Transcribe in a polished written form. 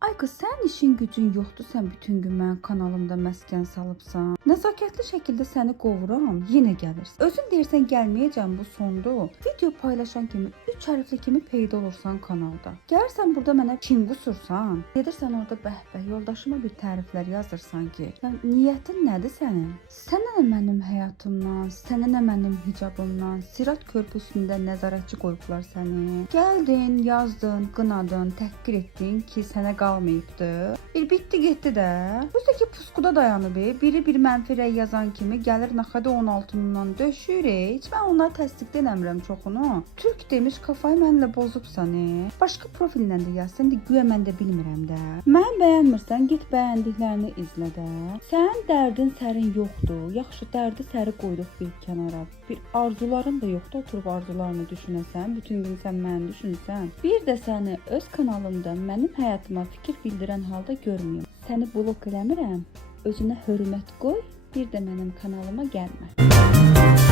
Ay qız, sən işin gücün yoxdur, sən bütün gün mənim kanalımda məskən salıbsan. Nəzakətli şəkildə səni qovuram, yenə gəlirsən. Özün deyirsən gəlməyəcəm, bu sondur. Video paylaşan kimi 3 hərfli kimi peyda olursan kanalda. Gəlirsən burada mənə kin qusursan. Gedirsən orada bəh-bəh yoldaşıma bir təriflər yazırsan ki, yəni niyyətin nədir sənin? Sənə nə mənim həyatımdan, sənə nə mənim hicabımdan, Sirat körpüsündə nəzarətçi qoyublar səni. Gəldin, yazdın, qınadın, təhqir etdin ki, sənə qalmayıbdı. Bitdi getdi də. Özü ki puskuda dayanıb. Biri bir mənfi rəy yazan kimi gəlir naxadı 16-dan döşür. Heç mən onları təsdiq eləmirəm çoxunu. Türk demiş kafayı mənlə bozubsan. Başqa profillə də yazsan, güya mən də bilmirəm də. Mən bəyənmirsən, git bəyəndiklərini izlə də. Sənin dərdin sərin yoxdur. Yaxşı, dərdi səri qoyduq bir kənara. Bir arzuların da yoxdur, oturub arzularını düşünəsən, bütün gün sən məni düşünsən. Bir də səni öz kanalımda mənim həyatıma fikir bildirən halda görməyim. Səni blok eləmirəm. Özünə hörmət qoy, bir də mənim kanalıma gəlmə.